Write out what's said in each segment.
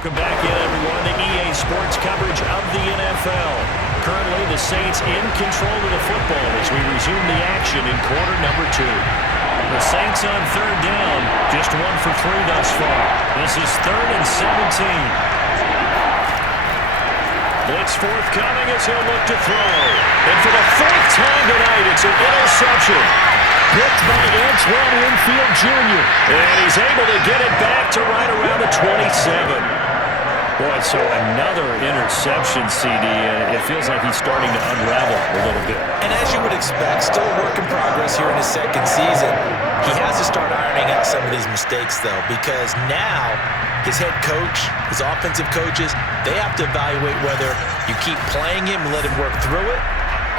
Welcome back in, everyone, to EA Sports coverage of the NFL. Currently, the Saints in control of the football as we resume the action in quarter number 2. The Saints on third down, just 1 for 3 thus far. This is 3rd and 17. Blitz forthcoming as he'll look to throw. And for the 4th time tonight, it's an interception. Picked by Antoine Winfield Jr. And he's able to get it back to right around the 27. Boy, so another interception, CD, and it feels like he's starting to unravel a little bit. And as you would expect, still a work in progress here in his 2nd season. He has to start ironing out some of these mistakes, though, because now his head coach, his offensive coaches, they have to evaluate whether you keep playing him and let him work through it,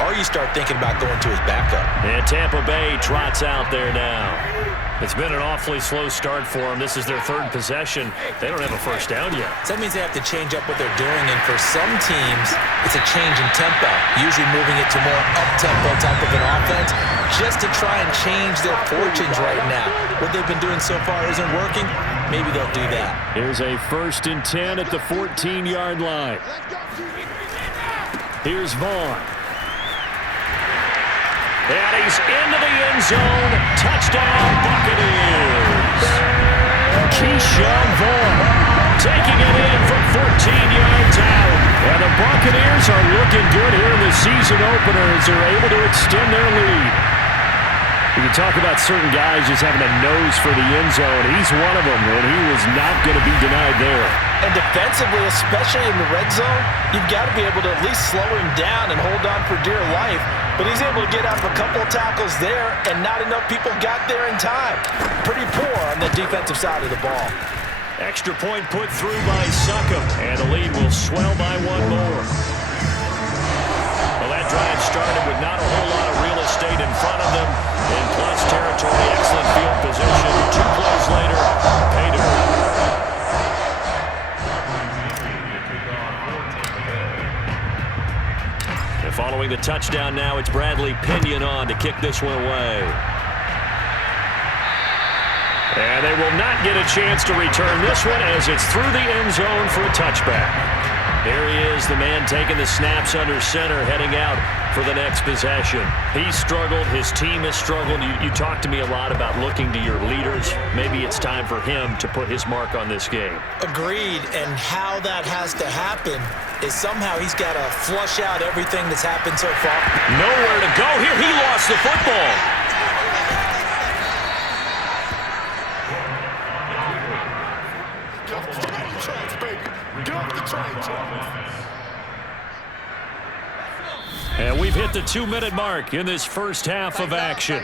or you start thinking about going to his backup. And Tampa Bay trots out there now. It's been an awfully slow start for them. This is their 3rd possession. They don't have a first down yet. So that means they have to change up what they're doing, and for some teams, it's a change in tempo, usually moving it to more up-tempo type of an offense, just to try and change their fortunes right now. What they've been doing so far isn't working. Maybe they'll do that. Here's a 1st and 10 at the 14-yard line. Here's Vaughn. And he's into the end zone. Touchdown, Buccaneers. Keyshawn Vaughn taking it in from 14 yards out. And the Buccaneers are looking good here in the season opener as they're able to extend their lead. You can talk about certain guys just having a nose for the end zone. He's one of them, and he was not going to be denied there. And defensively, especially in the red zone, you've got to be able to at least slow him down and hold on for dear life. But he's able to get out of a couple of tackles there, and not enough people got there in time. Pretty poor on the defensive side of the ball. Extra point put through by Succop, and the lead will swell by 1 more. Well, that drive started with not a whole lot of real estate in front of them. In plus territory, excellent field position. 2 plays later, pay dirt. And following the touchdown now, it's Bradley Pinion on to kick this one away. And they will not get a chance to return this one as it's through the end zone for a touchback. There he is, the man taking the snaps under center, heading out for the next possession. He's struggled. His team has struggled. You talk to me a lot about looking to your leaders. Maybe it's time for him to put his mark on this game. Agreed, and how that has to happen is somehow he's got to flush out everything that's happened so far. Nowhere to go here. He lost the football. And we've hit the 2-minute mark in this first half of action.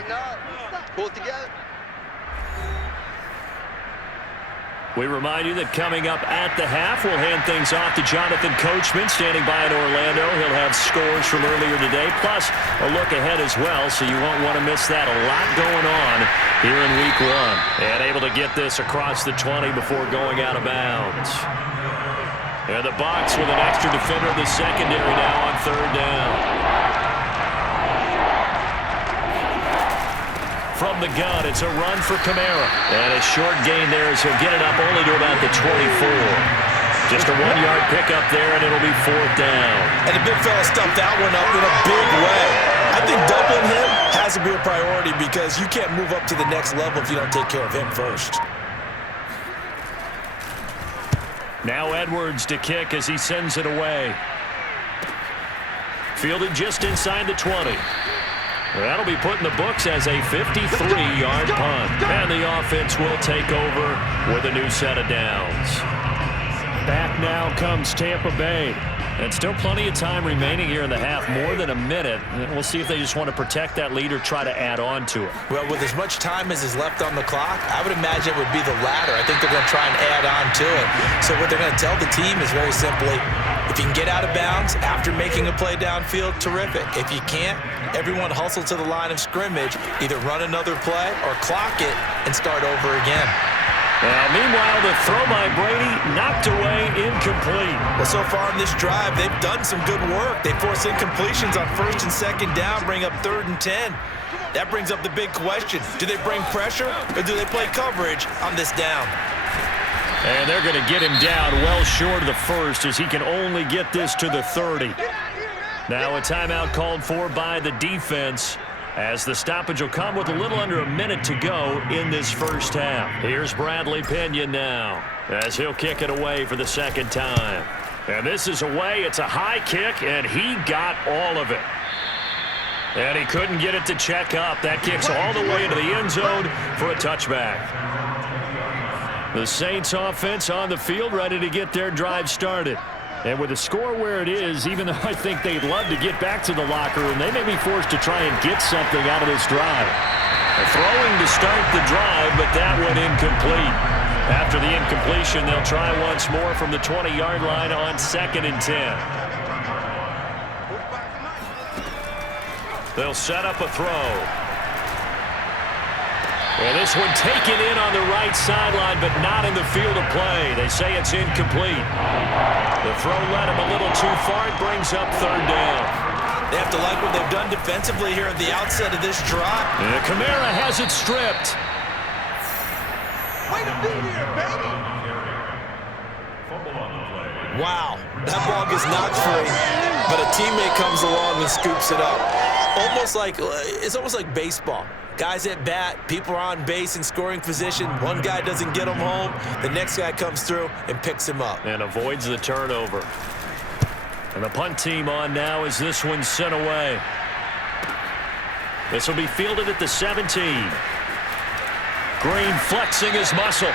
We remind you that coming up at the half, we'll hand things off to Jonathan Coachman, standing by in Orlando. He'll have scores from earlier today, plus a look ahead as well, so you won't want to miss that. A lot going on here in Week 1. And able to get this across the 20 before going out of bounds. And the Bucs with an extra defender in the secondary now on 3rd down. From the gun, it's a run for Kamara. And a short gain there as he'll get it up only to about the 24. Just a 1-yard pickup there, and it'll be 4th down. And the big fella stuffed that one up in a big way. I think doubling him has to be a priority because you can't move up to the next level if you don't take care of him first. Now Edwards to kick as he sends it away. Fielded just inside the 20. That'll be put in the books as a 53-yard punt. And the offense will take over with a new set of downs. Back now comes Tampa Bay. And still plenty of time remaining here in the half, more than a minute. We'll see if they just want to protect that lead or try to add on to it. Well, with as much time as is left on the clock, I would imagine it would be the latter. I think they're going to try and add on to it. So what they're going to tell the team is very simply, if you can get out of bounds after making a play downfield, terrific. If you can't, everyone hustle to the line of scrimmage, either run another play or clock it and start over again. Now, meanwhile, the throw by Brady knocked away, incomplete. Well, so far in this drive, they've done some good work. They force incompletions on 1st and 2nd down, bring up 3rd and 10. That brings up the big question. Do they bring pressure or do they play coverage on this down? And they're going to get him down well short of the first as he can only get this to the 30. Now a timeout called for by the defense as the stoppage will come with a little under a minute to go in this first half. Here's Bradley Pinion now as he'll kick it away for the second time. And this is away. It's a high kick, and he got all of it. And he couldn't get it to check up. That kicks all the way into the end zone for a touchback. The Saints offense on the field ready to get their drive started. And with the score where it is, even though I think they'd love to get back to the locker room, they may be forced to try and get something out of this drive. Throwing to start the drive, but that one incomplete. After the incompletion, they'll try once more from the 20-yard line on 2nd and 10. They'll set up a throw. And this one taken in on the right sideline, but not in the field of play. They say it's incomplete. The throw led him a little too far. It brings up 3rd down. They have to like what they've done defensively here at the outset of this drive. And Kamara has it stripped. Way to be here, baby! Wow, that ball gets knocked free, but a teammate comes along and scoops it up. It's almost like baseball. Guys at bat, people are on base in scoring position. One guy doesn't get him home. The next guy comes through and picks him up. And avoids the turnover. And the punt team on now as this one's sent away. This will be fielded at the 17. Green flexing his muscle.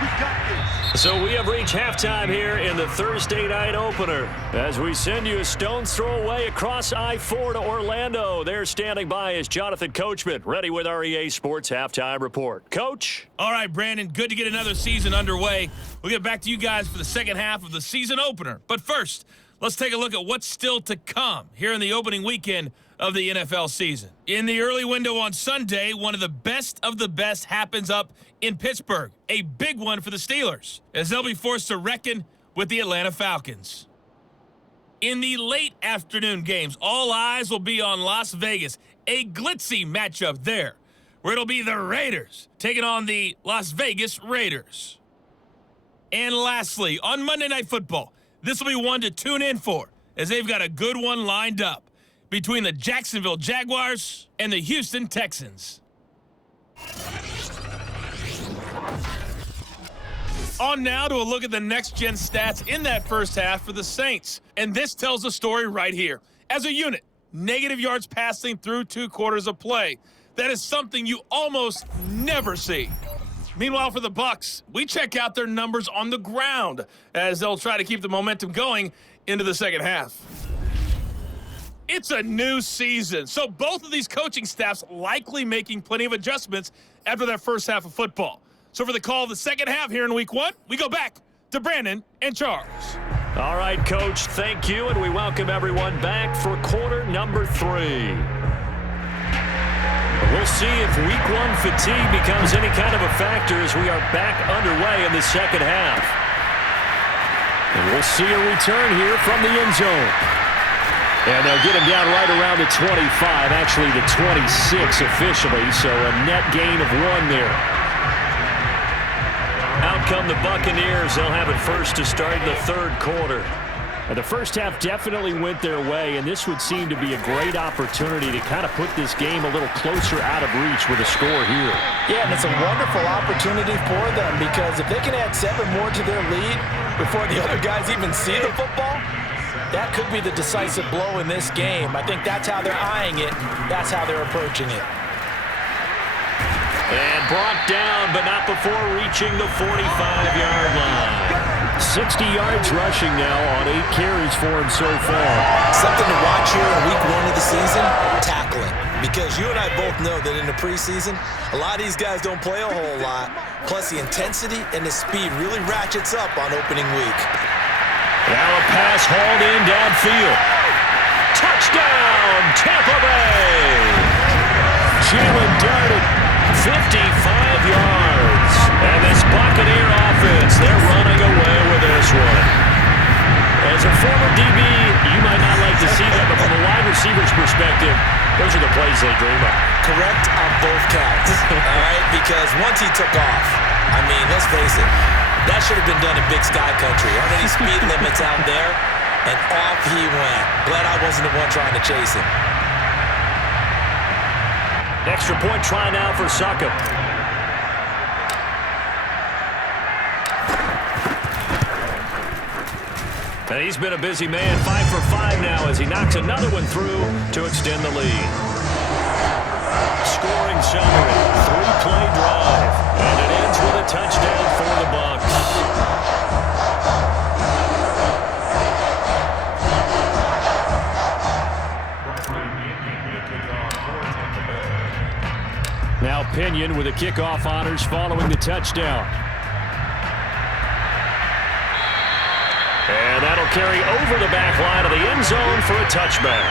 We got this. So we have reached halftime here in the Thursday night opener as we send you a stone's throw away across I-4 to Orlando. There standing by is Jonathan Coachman, ready with our EA Sports Halftime Report. Coach? All right, Brandon, good to get another season underway. We'll get back to you guys for the second half of the season opener. But first, let's take a look at what's still to come here in the opening weekend of the NFL season. In the early window on Sunday, one of the best happens up in Pittsburgh. A big one for the Steelers, as they'll be forced to reckon with the Atlanta Falcons. In the late afternoon games, all eyes will be on Las Vegas. A glitzy matchup there, where it'll be the Raiders taking on the Las Vegas Raiders. And lastly, on Monday Night Football, this will be one to tune in for, as they've got a good one lined up between the Jacksonville Jaguars and the Houston Texans. On now to a look at the next-gen stats in that first half for the Saints. And this tells a story right here. As a unit, negative yards passing through 2 quarters of play. That is something you almost never see. Meanwhile, for the Bucs, we check out their numbers on the ground as they'll try to keep the momentum going into the second half. It's a new season, so both of these coaching staffs likely making plenty of adjustments after their first half of football. So for the call of the second half here in Week 1, we go back to Brandon and Charles. All right, Coach, thank you, and we welcome everyone back for quarter number 3. We'll see if Week 1 fatigue becomes any kind of a factor as we are back underway in the second half. And we'll see a return here from the end zone. And they'll get him down right around the 25, actually the 26 officially, so a net gain of 1 there. Out come the Buccaneers. They'll have it first to start in the third quarter. And the first half definitely went their way, and this would seem to be a great opportunity to kind of put this game a little closer out of reach with a score here. Yeah, and it's a wonderful opportunity for them because if they can add 7 more to their lead before the other guys even see the football, that could be the decisive blow in this game. I think that's how they're eyeing it. That's how they're approaching it. And brought down, but not before reaching the 45-yard line. 60 yards rushing now on 8 carries for him so far. Something to watch here in Week 1 of the season, tackling. Because you and I both know that in the preseason, a lot of these guys don't play a whole lot. Plus the intensity and the speed really ratchets up on opening week. Now a pass hauled in downfield. Touchdown, Tampa Bay! Jalen darted 55 yards. And this Buccaneer offense, they're running away with this one. As a former DB, you might not like to see that, but from a wide receiver's perspective, those are the plays they dream of. Correct on both counts, all right? Because once he took off, I mean, let's face it, that should have been done in Big Sky Country. Aren't any speed limits out there? And off he went. Glad I wasn't the one trying to chase him. Extra point try now for Succop. And he's been a busy man, 5 for 5 now as he knocks another one through to extend the lead. Scoring summary, 3-play drive, and it ends with a touchdown for the Bucs. Now Pinion with the kickoff honors following the touchdown. And that'll carry over the back line of the end zone for a touchback.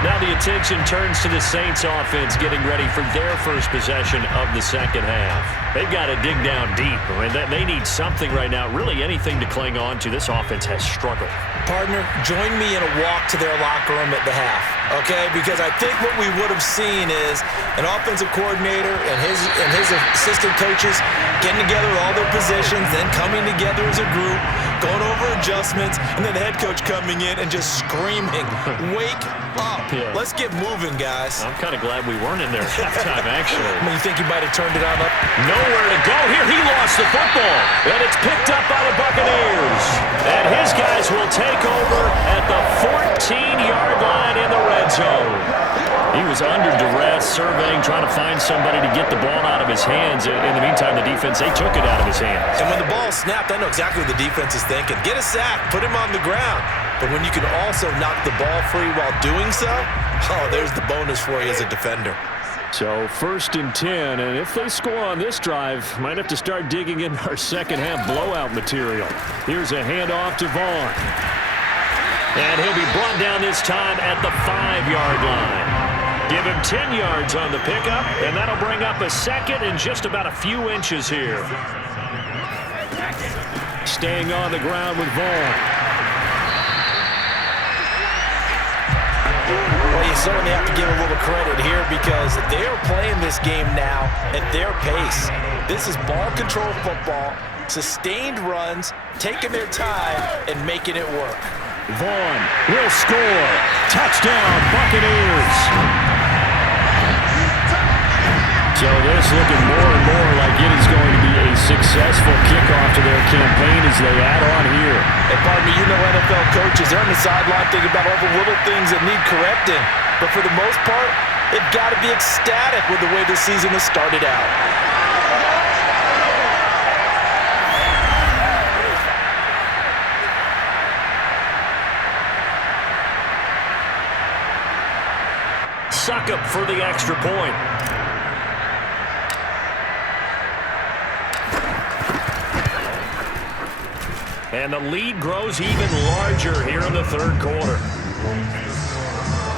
Now the attention turns to the Saints offense getting ready for their first possession of the second half. They've got to dig down deep. I mean, they need something right now, really anything to cling on to. This offense has struggled. Partner, join me in a walk to their locker room at the half, okay? Because I think what we would have seen is an offensive coordinator and his assistant coaches getting together with all their positions, then coming together as a group, going over adjustments, and then the head coach coming in and just screaming, wake up. Yeah. Let's get moving, guys. I'm kind of glad we weren't in there at halftime, actually. I mean, you think he might have turned it on up? Nowhere to go here. He lost the football, and it's picked up by the Buccaneers. And his guys will take over at the 14-yard line in the red zone. He was under duress, surveying, trying to find somebody to get the ball out of his hands. In the meantime, the defense, they took it out of his hands. And when the ball snapped, I know exactly what the defense is thinking. Get a sack, put him on the ground. But when you can also knock the ball free while doing so, oh, there's the bonus for you as a defender. So 1st and 10, and if they score on this drive, might have to start digging in our second half blowout material. Here's a handoff to Vaughn. And he'll be brought down this time at the 5-yard line. Give him 10 yards on the pickup, and that'll bring up a second and just about a few inches here. Staying on the ground with Vaughn. Well, you certainly have to give a little credit here because they are playing this game now at their pace. This is ball control football, sustained runs, taking their time, and making it work. Vaughn will score. Touchdown, Buccaneers. So this looking more and more like it is going to be a successful kickoff to their campaign as they add on here. And pardon me, you know NFL coaches, they're on the sideline thinking about all the little things that need correcting. But for the most part, they've got to be ecstatic with the way this season has started out. Succop for the extra point. And the lead grows even larger here in the third quarter.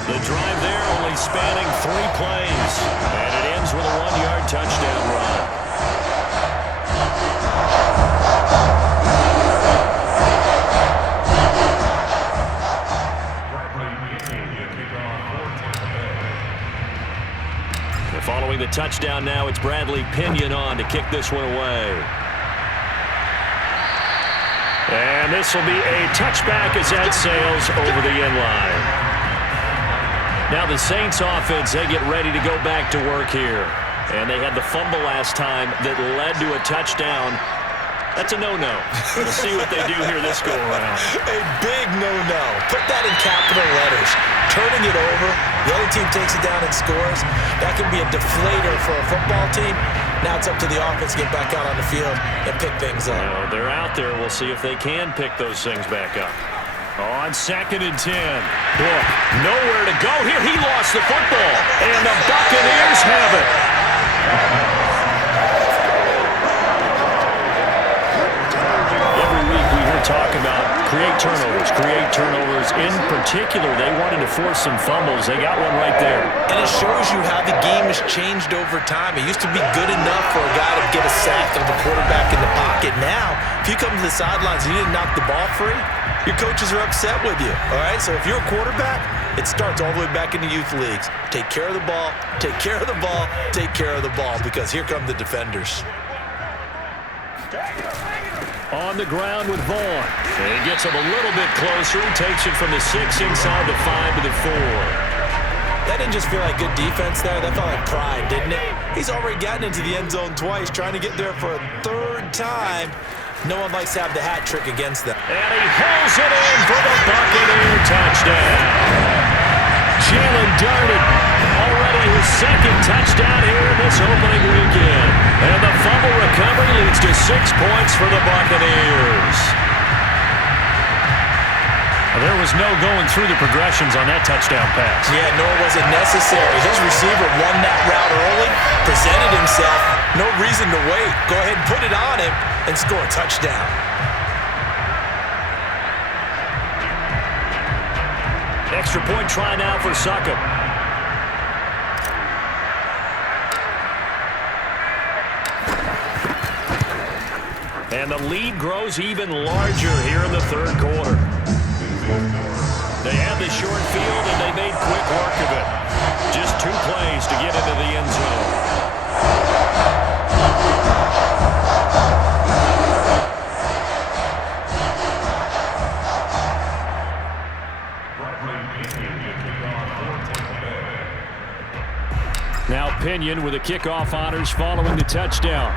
The drive there only spanning 3 plays. And it ends with a 1-yard touchdown run. And following the touchdown now, it's Bradley Pinion on to kick this one away. And this will be a touchback as that sails over the end line. Now the Saints offense, they get ready to go back to work here. And they had the fumble last time that led to a touchdown. That's a no-no. We'll see what they do here this go-around. A big no-no. Put that in capital letters. Turning it over, the other team takes it down and scores. That can be a deflator for a football team. Now it's up to the offense to get back out on the field and pick things up. Well, they're out there. We'll see if they can pick those things back up. On 2nd and 10. Look, nowhere to go here. He lost the football. And the Buccaneers have it. Every week we hear talk about create turnovers. In particular, they wanted to force some fumbles. They got one right there. And it shows you how the game has changed over time. It used to be good enough for a guy to get a sack of the quarterback in the pocket. Now, if you come to the sidelines and you didn't knock the ball free, your coaches are upset with you, all right? So if you're a quarterback, it starts all the way back in the youth leagues. Take care of the ball, take care of the ball, take care of the ball, because here come the defenders. On the ground with Vaughn. And he gets him a little bit closer. He takes it from the 6 inside the 5 to the 4. That didn't just feel like good defense there. That felt like pride, didn't it? He's already gotten into the end zone twice, trying to get there for a third time. No one likes to have the hat trick against them. And he hauls it in for the Buccaneer touchdown. Jalen Darden, already his second touchdown here in this opening weekend. And the fumble recovery leads to 6 points for the Buccaneers. There was no going through the progressions on that touchdown pass. Yeah, nor was it necessary. His receiver won that route early, presented himself. No reason to wait. Go ahead and put it on him and score a touchdown. Extra point try now for Succop. And the lead grows even larger here in the third quarter. They had the short field, and they made quick work of it. Just 2 plays to get into the end zone. Now Pinion with the kickoff honors following the touchdown.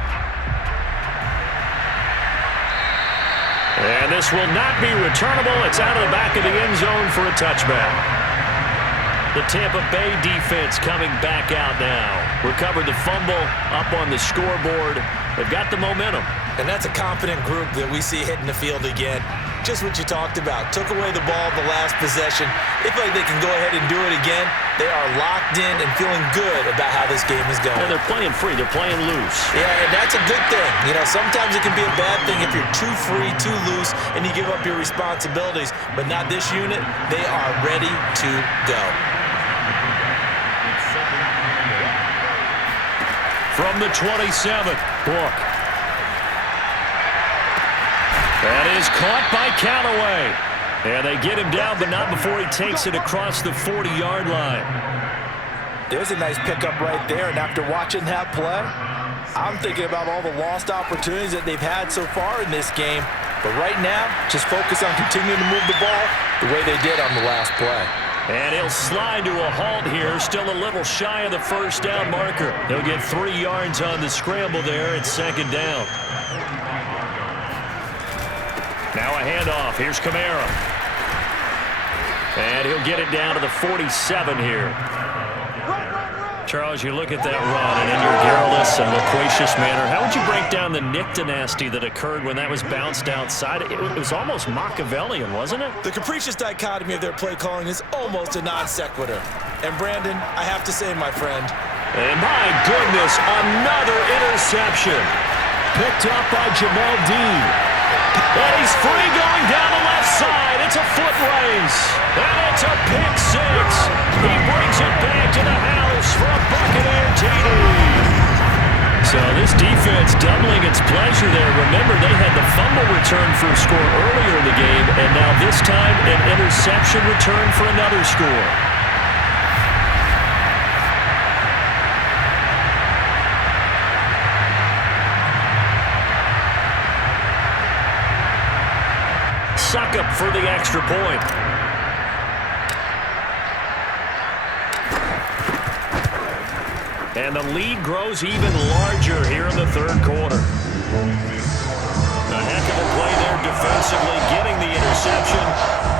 And this will not be returnable. It's out of the back of the end zone for a touchback. The Tampa Bay defense coming back out now. Recovered the fumble up on the scoreboard. They've got the momentum. And that's a confident group that we see hitting the field again. Just what you talked about. Took away the ball the last possession. They feel like they can go ahead and do it again. They are locked in and feeling good about how this game is going. And they're playing free. They're playing loose. Yeah, and that's a good thing. You know, sometimes it can be a bad thing if you're too free, too loose, and you give up your responsibilities. But not this unit. They are ready to go. From the 27th, Book. That is caught by Callaway. And they get him down, but not before he takes it across the 40-yard line. There's a nice pickup right there, and after watching that play, I'm thinking about all the lost opportunities that they've had so far in this game. But right now, just focus on continuing to move the ball the way they did on the last play. And he'll slide to a halt here, still a little shy of the first down marker. He'll get 3 yards on the scramble there at second down. Now a handoff. Here's Kamara. And he'll get it down to the 47 here. Charles, you look at that run, and in your garrulous and loquacious manner, how would you break down the Nick dynasty that occurred when that was bounced outside? It was almost Machiavellian, wasn't it? The capricious dichotomy of their play calling is almost a non sequitur. And Brandon, I have to say, my friend. And my goodness, another interception. Picked up by Jamal Dean. And he's free going down the left side. It's a foot race. And it's a pick 6. He brings it back to the house for a Buccaneer TD. So this defense doubling its pleasure there. Remember, they had the fumble return for a score earlier in the game, and now this time an interception return for another score. Succop for the extra point. And the lead grows even larger here in the third quarter. A heck of a play there defensively, getting the interception,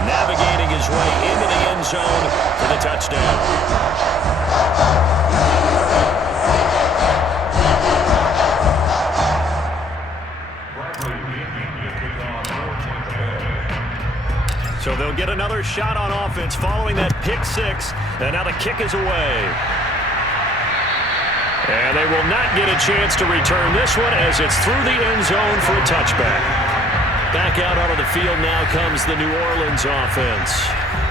navigating his way into the end zone for the touchdown. So they'll get another shot on offense following that pick 6, and now the kick is away. And they will not get a chance to return this one as it's through the end zone for a touchback. Back out onto the field now comes the New Orleans offense.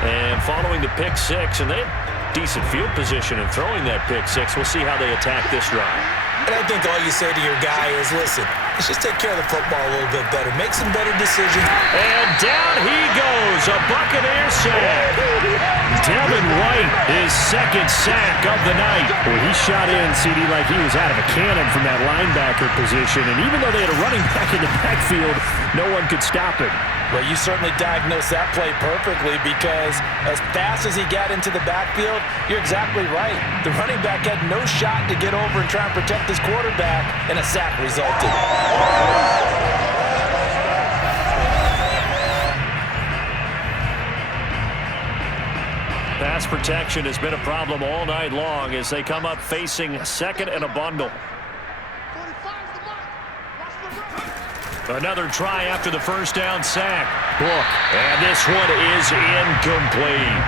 And following the pick 6, and they had decent field position in throwing that pick 6. We'll see how they attack this drive. And I think all you say to your guy is, listen, let's just take care of the football a little bit better. Make some better decisions. And down he goes. A Buccaneer sack. Devin White, his second sack of the night. Well, he shot in, CD, like he was out of a cannon from that linebacker position. And even though they had a running back in the backfield, no one could stop him. Well, you certainly diagnosed that play perfectly because as fast as he got into the backfield, you're exactly right. The running back had no shot to get over and try and protect his quarterback, and a sack resulted. Pass protection has been a problem all night long as they come up facing second and a bundle. Another try after the first down sack. Book. And this one is incomplete.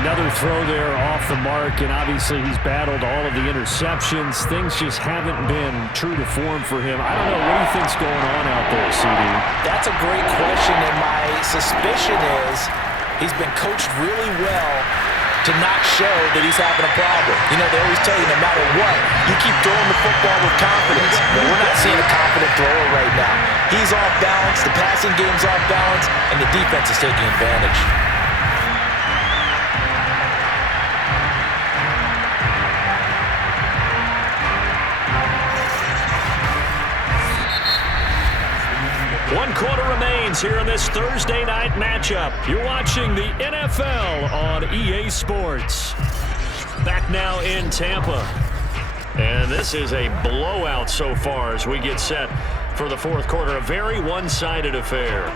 Another throw there off the mark, and obviously he's battled all of the interceptions. Things just haven't been true to form for him. I don't know. What do you think's going on out there, CD? That's a great question, and my suspicion is he's been coached really well to not show that he's having a problem. You know, they always tell you no matter what, you keep throwing the football with confidence. But we're not seeing a confident thrower right now. He's off balance, the passing game's off balance, and the defense is taking advantage. One quarter remains here in this Thursday night matchup. You're watching the NFL on EA Sports. Back now in Tampa. And this is a blowout so far as we get set for the fourth quarter. A very one-sided affair.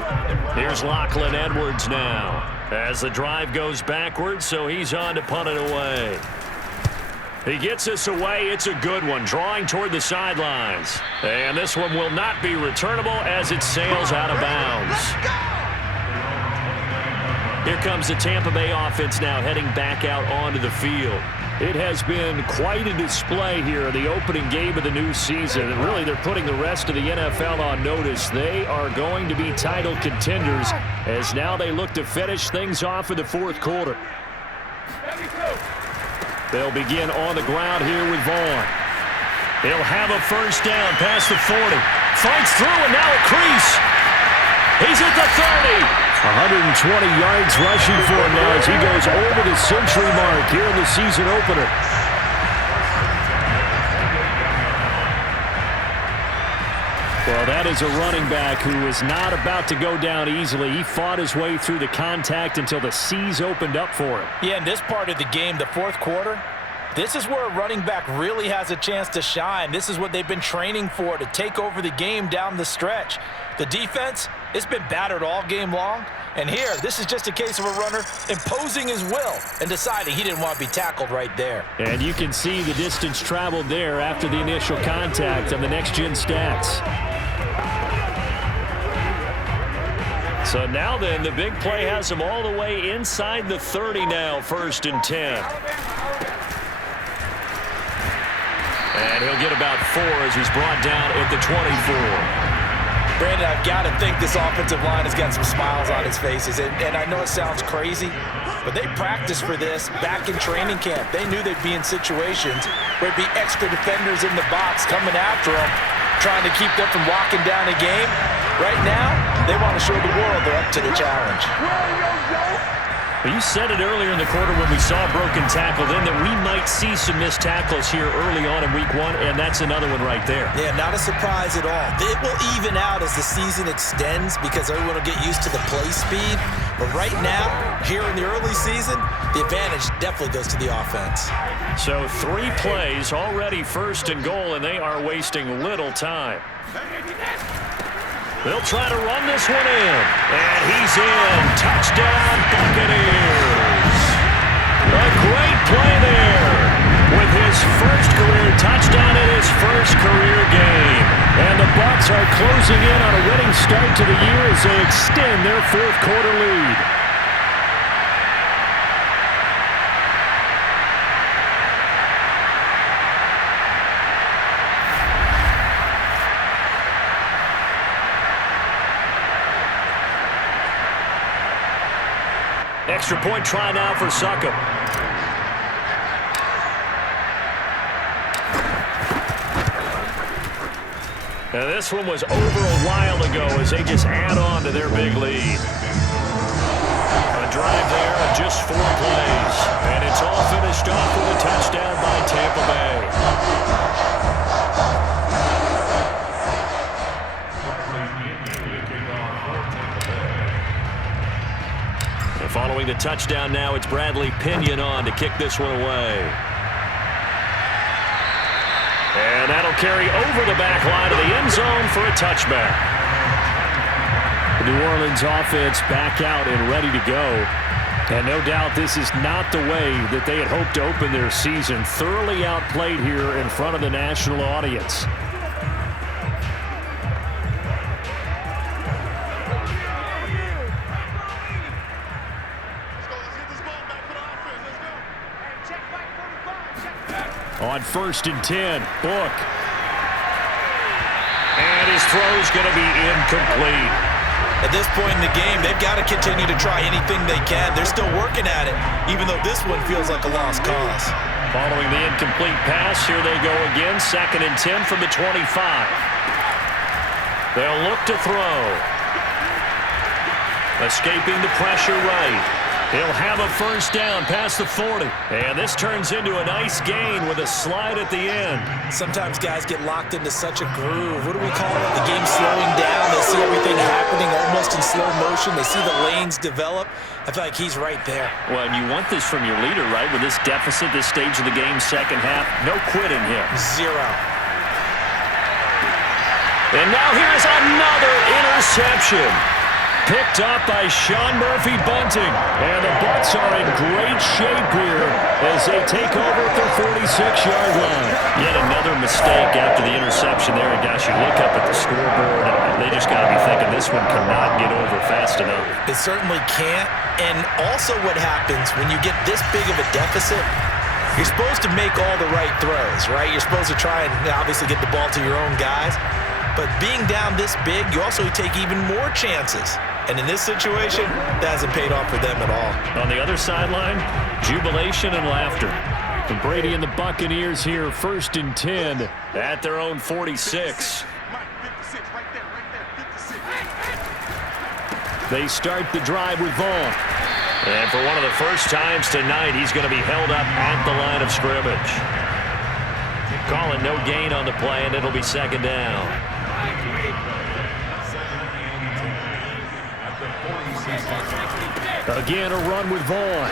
Here's Lachlan Edwards now as the drive goes backwards, so he's on to punt it away. He gets us away. It's a good one, drawing toward the sidelines. And this one will not be returnable as it sails out of bounds. Here comes the Tampa Bay offense now heading back out onto the field. It has been quite a display here in the opening game of the new season. And really, they're putting the rest of the NFL on notice. They are going to be title contenders as now they look to finish things off in the fourth quarter. They'll begin on the ground here with Vaughn. They'll have a first down past the 40. Fights through and now a crease. He's at the 30. 120 yards rushing for him now as he goes over the century mark here in the season opener. Well, that is a running back who is not about to go down easily. He fought his way through the contact until the seas opened up for him. Yeah, in this part of the game, the fourth quarter, this is where a running back really has a chance to shine. This is what they've been training for, to take over the game down the stretch. The defense, it's been battered all game long. And here, this is just a case of a runner imposing his will and deciding he didn't want to be tackled right there. And you can see the distance traveled there after the initial contact on the next-gen stats. So now then, the big play has him all the way inside the 30 now, 1st and 10. And he'll get about 4 as he's brought down at the 24. Brandon, I've got to think this offensive line has got some smiles on its faces. And I know it sounds crazy, but they practiced for this back in training camp. They knew they'd be in situations where there'd be extra defenders in the box coming after them, trying to keep them from locking down a game. Right now, they want to show the world they're up to the challenge. Well, you said it earlier in the quarter when we saw a broken tackle then that we might see some missed tackles here early on in week 1, and that's another one right there. Yeah, not a surprise at all. It will even out as the season extends because everyone will get used to the play speed. But right now, here in the early season, the advantage definitely goes to the offense. So 3 plays already 1st and goal, and they are wasting little time. They'll try to run this one in. And he's in. Touchdown, Buccaneers. A great play there with his first career touchdown in his first career game. And the Bucs are closing in on a winning start to the year as they extend their fourth quarter lead. Extra point try now for Succop. And this one was over a while ago as they just add on to their big lead. A drive there of just 4 plays. And it's all finished off with a touchdown by Tampa Bay. And following the touchdown now, it's Bradley Pinion on to kick this one away. And that'll carry over the back line of the end zone for a touchback. The New Orleans offense back out and ready to go. And no doubt this is not the way that they had hoped to open their season. Thoroughly outplayed here in front of the national audience. On 1st and 10, Book. And his throw's going to be incomplete. At this point in the game, they've got to continue to try anything they can. They're still working at it, even though this one feels like a lost cause. Following the incomplete pass, here they go again. 2nd and 10 from the 25. They'll look to throw. Escaping the pressure right. He'll have a 1st down past the 40. And this turns into a nice gain with a slide at the end. Sometimes guys get locked into such a groove. What do we call it? The game's slowing down. They see everything happening almost in slow motion. They see the lanes develop. I feel like he's right there. Well, and you want this from your leader, right? With this deficit, this stage of the game, second half, no quitting him. 0. And now here's another interception. Picked up by Sean Murphy Bunting. And the Bucs are in great shape here as they take over at their 46-yard line. Yet another mistake after the interception there. And gosh, you look up at the scoreboard, and they just got to be thinking this one cannot get over fast enough. It certainly can't. And also what happens when you get this big of a deficit, you're supposed to make all the right throws, right? You're supposed to try and obviously get the ball to your own guys. But being down this big, you also take even more chances. And in this situation, that hasn't paid off for them at all. On the other sideline, jubilation and laughter. And Brady and the Buccaneers here, 1st and 10 at their own 46. They start the drive with Vaughn. And for one of the first times tonight, he's going to be held up at the line of scrimmage. Calling no gain on the play, and it'll be 2nd down. Again, a run with Vaughn.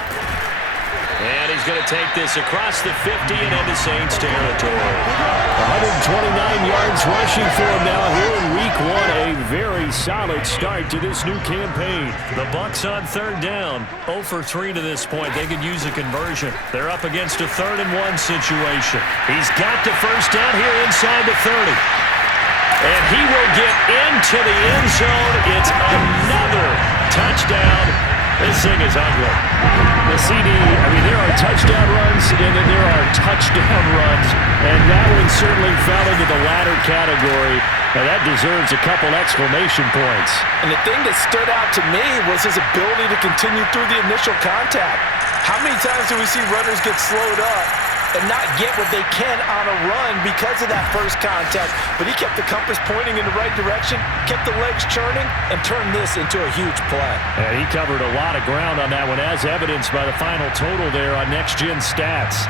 And he's going to take this across the 50 and into Saints territory. 129 yards rushing for him now here in Week 1. A very solid start to this new campaign. The Bucs on 3rd down. 0 for 3 to this point. They could use a conversion. They're up against a 3rd and 1 situation. He's got the 1st down here inside the 30. And he will get into the end zone. It's another touchdown. This thing is ugly. The CD, I mean, there are touchdown runs, and then there are touchdown runs, and that one certainly fell into the latter category, and that deserves a couple exclamation points. And the thing that stood out to me was his ability to continue through the initial contact. How many times do we see runners get slowed up and not get what they can on a run because of that first contact? But he kept the compass pointing in the right direction, kept the legs churning, and turned this into a huge play. And he covered a lot of ground on that one, as evidenced by the final total there on Next Gen Stats.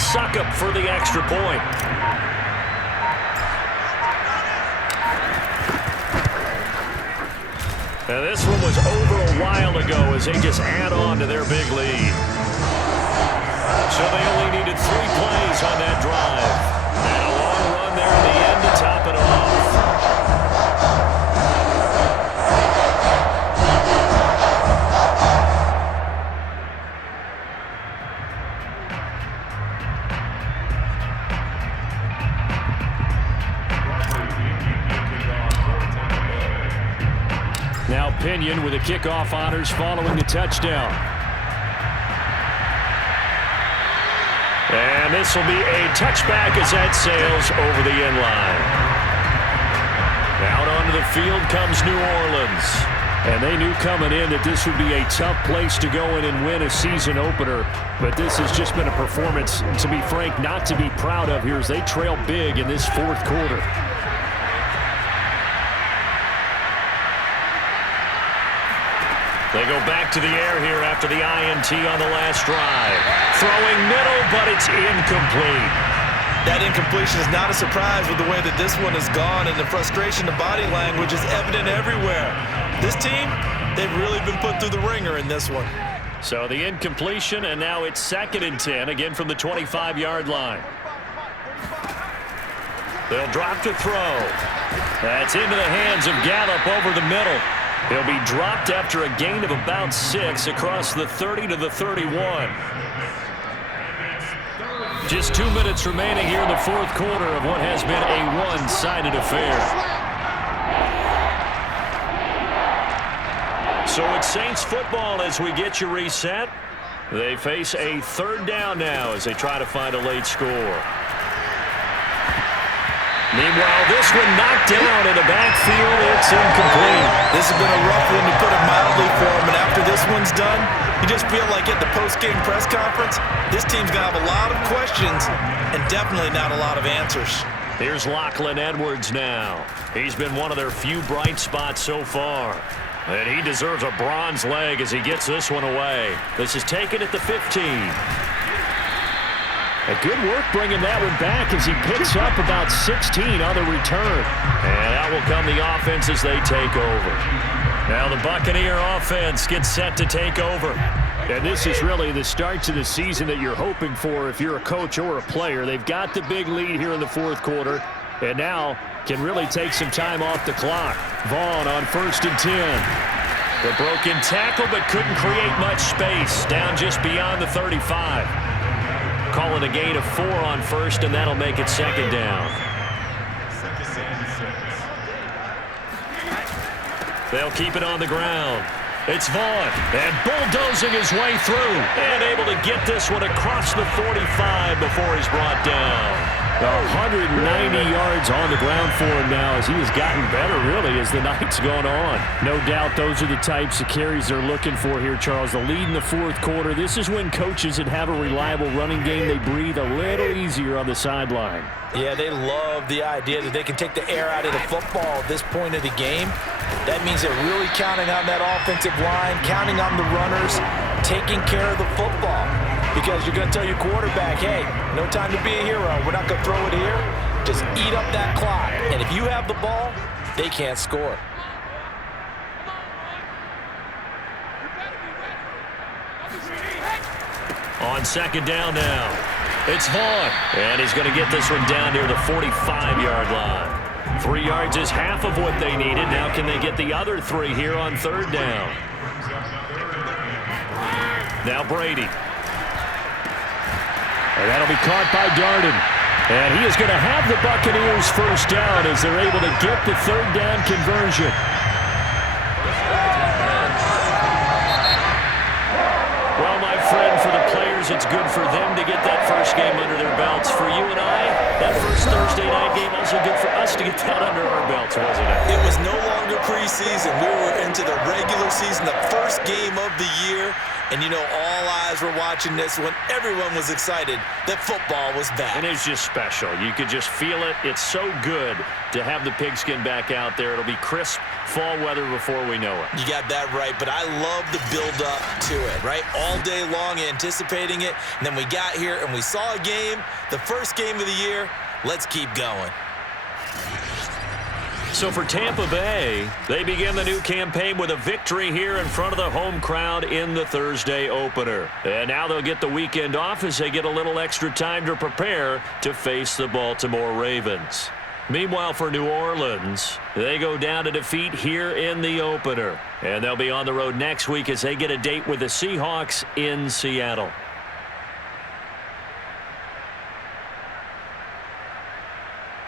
Succop for the extra point. And this one was over a while ago as they just add on to their big lead. So they only needed 3 plays on that drive. And a long run there in the end to top it off. Now Pinion with the kickoff honors following the touchdown. And this will be a touchback as that sails over the end line. Out onto the field comes New Orleans. And they knew coming in that this would be a tough place to go in and win a season opener. But this has just been a performance, to be frank, not to be proud of here as they trail big in this fourth quarter. They go back to the air here after the INT on the last drive. Throwing middle, but it's incomplete. That incompletion is not a surprise with the way that this one has gone, and the frustration, the body language is evident everywhere. This team, they've really been put through the ringer in this one. So the incompletion, and now it's 2nd and 10, again from the 25-yard line. They'll drop to throw. That's into the hands of Gallup over the middle. He'll be dropped after a gain of about 6 across the 30 to the 31. Just 2 minutes remaining here in the fourth quarter of what has been a one-sided affair. So it's Saints football as we get you reset. They face a 3rd down now as they try to find a late score. Meanwhile, this one knocked down in the backfield. It's incomplete. This has been a rough one to put it mildly for him, and after this one's done, you just feel like at the post-game press conference, this team's going to have a lot of questions and definitely not a lot of answers. Here's Lachlan Edwards now. He's been one of their few bright spots so far. And he deserves a bronze leg as he gets this one away. This is taken at the 15. A good work bringing that one back as he picks up about 16 on the return. And out will come the offense as they take over. Now the Buccaneer offense gets set to take over. And this is really the start to the season that you're hoping for if you're a coach or a player. They've got the big lead here in the fourth quarter and now can really take some time off the clock. Vaughn on 1st and 10. The broken tackle but couldn't create much space. Down just beyond the 35. Calling a gain of 4 on 1st, and that'll make it 2nd down. They'll keep it on the ground. It's Vaughn, and bulldozing his way through, and able to get this one across the 45 before he's brought down. 190 yards on the ground for him now as he has gotten better, really, as the night's gone on. No doubt those are the types of carries they're looking for here, Charles. The lead in the fourth quarter. This is when coaches that have a reliable running game, they breathe a little easier on the sideline. Yeah, they love the idea that they can take the air out of the football at this point of the game. That means they're really counting on that offensive line, counting on the runners, taking care of the football. Because you're going to tell your quarterback, hey, no time to be a hero. We're not going to throw it here. Just eat up that clock. And if you have the ball, they can't score. On 2nd down now, it's Vaughn. And he's going to get this one down near the 45-yard line. 3 yards is half of what they needed. Now can they get the other 3 here on 3rd down? Now Brady. And that'll be caught by Darden. And he is going to have the Buccaneers first down as they're able to get the 3rd down conversion. Well, my friend, for the players, it's good for them to get that first game under their belts. For you and I, that first Thursday night game also good for us to get that under our belts, wasn't it? It was no longer preseason. We were into the regular season, the first game of the year. And, you know, all eyes were watching this when everyone was excited that football was back. And it's just special. You could just feel it. It's so good to have the pigskin back out there. It'll be crisp fall weather before we know it. You got that right, but I love the build-up to it, right? All day long anticipating it. And then we got here and we saw a game, the first game of the year. Let's keep going. So for Tampa Bay, they begin the new campaign with a victory here in front of the home crowd in the Thursday opener. And now they'll get the weekend off as they get a little extra time to prepare to face the Baltimore Ravens. Meanwhile, for New Orleans, they go down to defeat here in the opener. And they'll be on the road next week as they get a date with the Seahawks in Seattle.